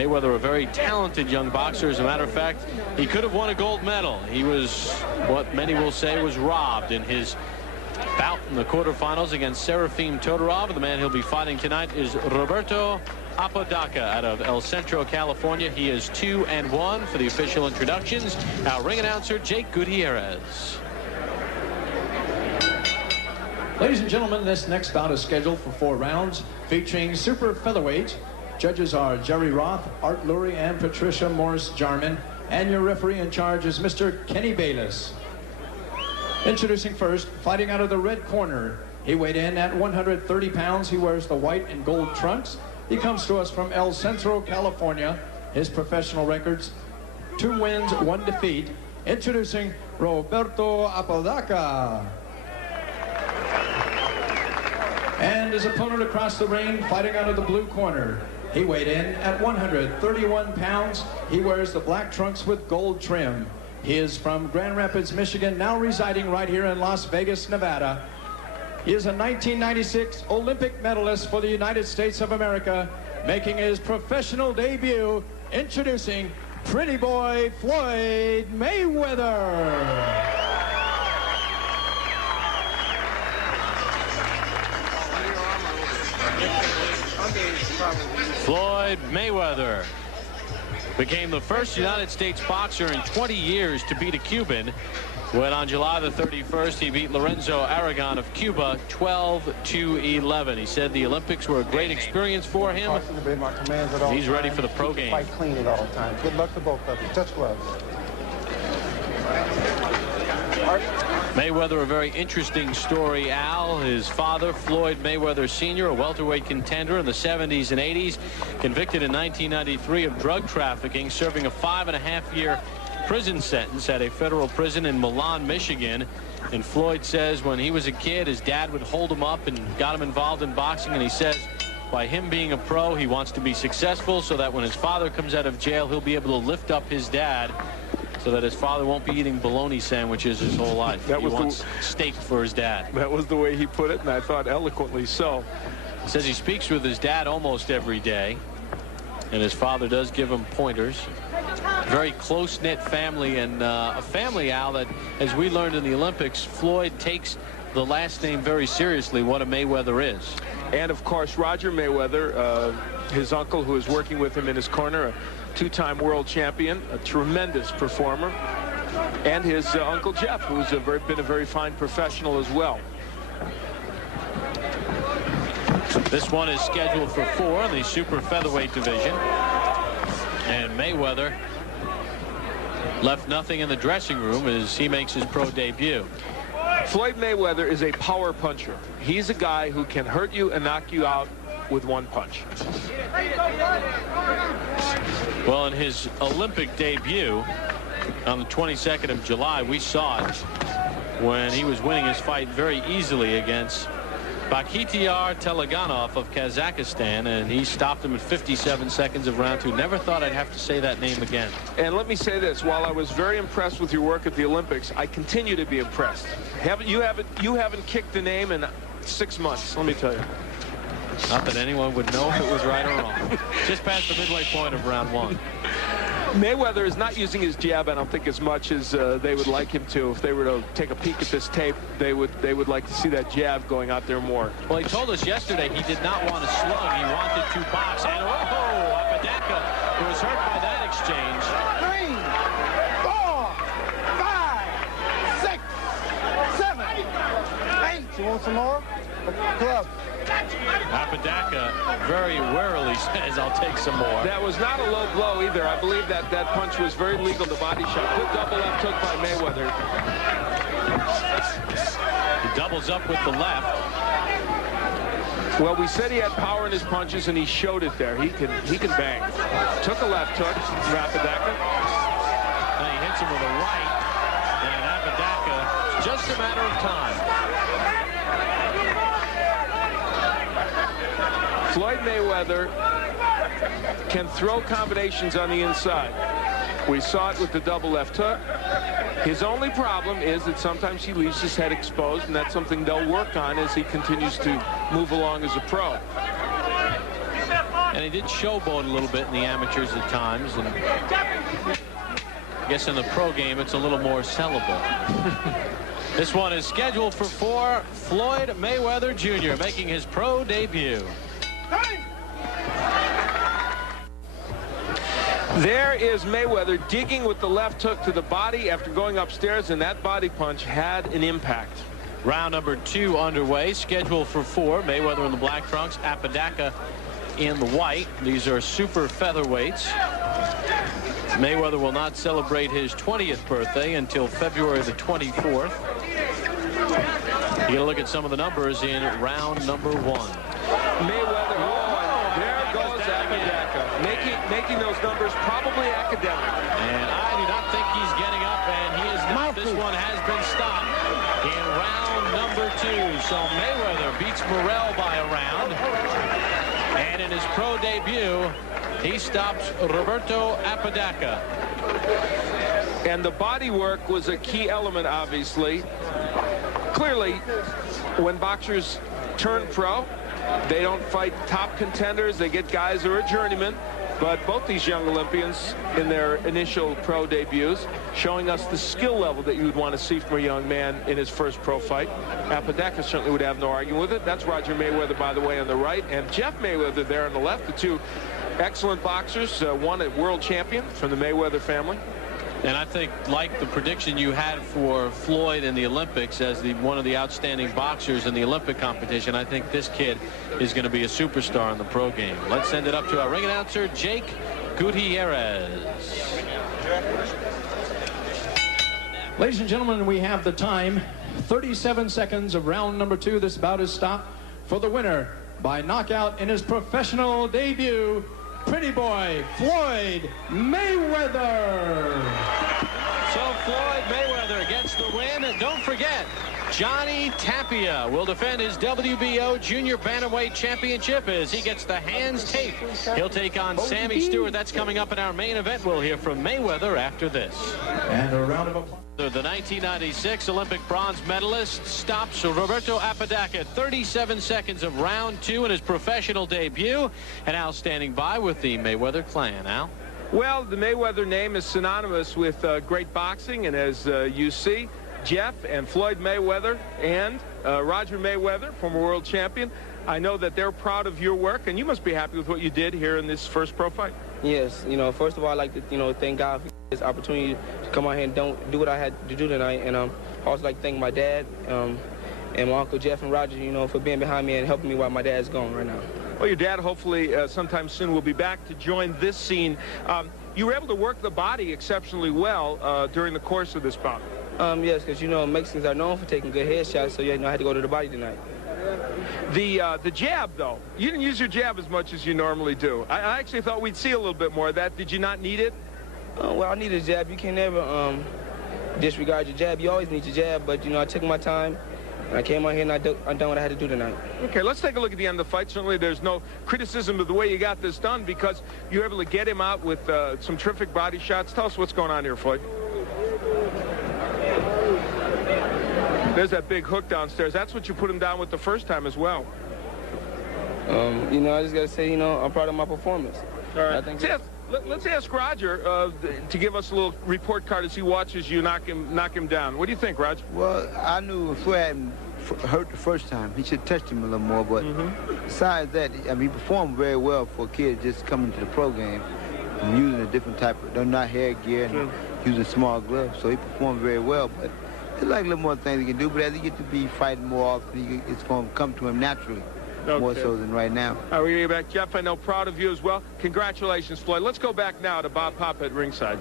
Mayweather, a very talented young boxer. As a matter of fact, he could have won a gold medal. He was what many will say was robbed in his bout in the quarterfinals against Serafim Todorov. The man he'll be fighting tonight is Roberto Apodaca out of El Centro, California. He is 2-1 for the official introductions. Our ring announcer, Jake Gutierrez. Ladies and gentlemen, this next bout is scheduled for 4 rounds, featuring super featherweight. Judges are Jerry Roth, Art Lurie, and Patricia Morris-Jarman. And your referee in charge is Mr. Kenny Bayless. Introducing first, fighting out of the red corner. He weighed in at 130 pounds. He wears the white and gold trunks. He comes to us from El Centro, California. His professional records, 2 wins, 1 defeat. Introducing Roberto Apodaca. And his opponent across the ring, fighting out of the blue corner. He weighed in at 131 pounds. He wears the black trunks with gold trim. He is from Grand Rapids, Michigan, now residing right here in Las Vegas, Nevada. He is a 1996 Olympic medalist for the United States of America, making his professional debut, introducing Pretty Boy Floyd Mayweather. Floyd Mayweather became the first United States boxer in 20 years to beat a Cuban when on July the 31st he beat Lorenzo Aragon of Cuba 12-11. He said the Olympics were a great experience for him. He's ready for the pro game. Fight clean at all times. Good luck to both of you. Touch gloves. Mayweather, a very interesting story, Al. His father, Floyd Mayweather Sr., a welterweight contender in the 70s and 80s, convicted in 1993 of drug trafficking, serving a 5.5-year prison sentence at a federal prison in Milan, Michigan. And Floyd says when he was a kid, his dad would hold him up and got him involved in boxing. And he says by him being a pro, he wants to be successful so that when his father comes out of jail, he'll be able to lift up his dad, so that his father won't be eating bologna sandwiches his whole life. He wants steak for his dad. That was the way he put it, and I thought eloquently so. He says he speaks with his dad almost every day, and his father does give him pointers. Very close-knit family, and a family, Al, that, as we learned in the Olympics, Floyd takes the last name very seriously, what a Mayweather is. And, of course, Roger Mayweather, his uncle, who is working with him in his corner, a 2-time world champion, a tremendous performer, and his Uncle Jeff, who's been a very fine professional as well. This one is scheduled for 4 in the super featherweight division, and Mayweather left nothing in the dressing room as he makes his pro debut. Floyd Mayweather is a power puncher. He's a guy who can hurt you and knock you out with 1 punch. Well, in his Olympic debut on the 22nd of July, we saw it when he was winning his fight very easily against Bakhtiar Teleganov of Kazakhstan, and he stopped him in 57 seconds of round 2. Never thought I'd have to say that name again. And let me say this, while I was very impressed with your work at the Olympics, I continue to be impressed. You haven't kicked the name in 6 months, let me tell you. Not that anyone would know if it was right or wrong. Just past the midway point of round 1. Mayweather is not using his jab, I don't think, as much as they would like him to. If they were to take a peek at this tape, they would like to see that jab going out there more. Well, he told us yesterday he did not want to slug. He wanted to box. And Apodaca was hurt by that exchange. 3, 4, 5, 6, 7, 8. You want some more? Club. Apodaca very warily says, I'll take some more. That was not a low blow either. I believe that punch was very legal, the body shot. Good double left hook by Mayweather. He doubles up with the left. Well, we said he had power in his punches, and he showed it there. He can bang. Took a left hook, Apodaca. And he hits him with a right. And Apodaca, it's just a matter of time. Floyd Mayweather can throw combinations on the inside. We saw it with the double left hook. His only problem is that sometimes he leaves his head exposed, and that's something they'll work on as he continues to move along as a pro. And And he did showboat a little bit in the amateurs at times. And I guess in the pro game, it's a little more sellable. This one is scheduled for 4. Floyd Mayweather Jr. making his pro debut. There is Mayweather digging with the left hook to the body after going upstairs, and that body punch had an impact. Round number 2 underway, scheduled for 4. Mayweather in the black trunks, Apodaca in the white. These are super featherweights. Mayweather will not celebrate his 20th birthday until February the 24th. You gotta look at some of the numbers in round number 1. Mayweather, there goes Apodaca, making those numbers probably academic. And I do not think he's getting up, and he is not. This one has been stopped in round number 2. So Mayweather beats Morrell by a round. And in his pro debut, he stops Roberto Apodaca. And the body work was a key element, obviously. Clearly, when boxers turn pro, they don't fight top contenders. They get guys who are journeymen. But both these young Olympians in their initial pro debuts showing us the skill level that you would want to see from a young man in his first pro fight. Apodaca certainly would have no argument with it. That's Roger Mayweather, by the way, on the right, and Jeff Mayweather there on the left. The two excellent boxers, one a world champion from the Mayweather family. And I think, like the prediction you had for Floyd in the Olympics as one of the outstanding boxers in the Olympic competition, I think this kid is going to be a superstar in the pro game. Let's send it up to our ring announcer, Jake Gutierrez. Ladies and gentlemen, we have the time. 37 seconds of round number 2. This bout is stopped for the winner by knockout in his professional debut, Pretty Boy Floyd Mayweather. So Floyd Mayweather gets the win. And don't forget, Johnny Tapia will defend his WBO Junior Bantamweight Championship as he gets the hands taped. He'll take on Sammy Stewart. That's coming up in our main event. We'll hear from Mayweather after this. And a round of applause. The 1996 Olympic bronze medalist stops Roberto Apodaca. 37 seconds of round 2 in his professional debut. And Al standing by with the Mayweather clan. Al? Well, the Mayweather name is synonymous with great boxing, and as you see, Jeff and Floyd Mayweather and Roger Mayweather, former world champion, I know that they're proud of your work, and you must be happy with what you did here in this first pro fight. Yes, first of all, I'd like to, thank God for this opportunity to come out here and do what I had to do tonight. And also like to thank my dad and my Uncle Jeff and Roger, for being behind me and helping me while my dad's gone right now. Well, your dad hopefully sometime soon will be back to join this scene. You were able to work the body exceptionally well during the course of this bout. Yes, because, Mexicans are known for taking good headshots, so, I had to go to the body tonight. The jab, though, you didn't use your jab as much as you normally do. I actually thought we'd see a little bit more of that. Did you not need it? Well, I needed a jab. You can never disregard your jab. You always need your jab, but, I took my time. I came out here and I done what I had to do tonight. Okay, let's take a look at the end of the fight. Certainly there's no criticism of the way you got this done because you were able to get him out with some terrific body shots. Tell us what's going on here, Floyd. There's that big hook downstairs. That's what you put him down with the first time as well. I just got to say, I'm proud of my performance. All right. Let's ask Roger to give us a little report card as he watches you knock him down. What do you think, Roger? Well, I knew Floyd hadn't hurt the first time. He should have touched him a little more. But besides that, he performed very well for a kid just coming to the pro game and using a different type of, not hair gear and using small gloves. So he performed very well. But there's like a little more things he can do. But as he gets to be fighting more often, it's going to come to him naturally. Okay. More so than right now. All right, we're going to get back. Jeff, I know, proud of you as well. Congratulations, Floyd. Let's go back now to Bob Pop at ringside.